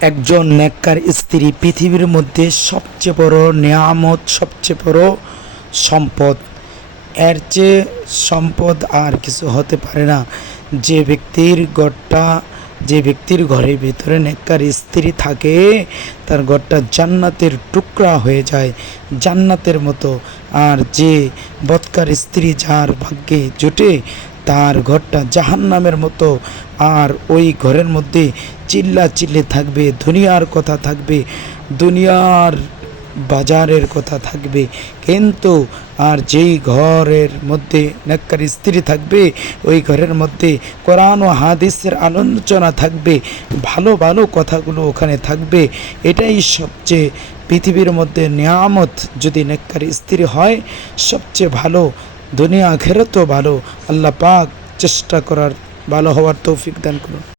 একজন নেককার স্ত্রী পৃথিবীর মধ্যে সবচেয়ে বড় নেয়ামত, সবচেয়ে বড় সম্পদ। এর চেয়ে সম্পদ আর কিছু হতে পারে না। যে ব্যক্তির ঘরের ভিতরে নেককার স্ত্রী থাকে, তার ঘরটা জান্নাতের টুকরা হয়ে যায়, জান্নাতের মতো। আর যে বদকার স্ত্রী যার ভাগ্যে জোটে, তার ঘরটা জাহান্নামের মতো। আর ওই ঘরের মধ্যে চিল্লে থাকবে, দুনিয়ার কথা থাকবে, দুনিয়ার বাজারের কথা থাকবে। কিন্তু আর যেই ঘরের মধ্যে নেককার স্ত্রী থাকবে, ওই ঘরের মধ্যে কোরআন ও হাদিসের আলোচনা থাকবে, ভালো ভালো কথাগুলো ওখানে থাকবে। এটাই সবচেয়ে পৃথিবীর মধ্যে নিয়ামত। যদি নেককার স্ত্রী হয়, সবচেয়ে ভালো, দুনিয়া আখিরাতও ভালো। আল্লাহ পাক চেষ্টা করার, ভালো হওয়ার তৌফিক দান করুন।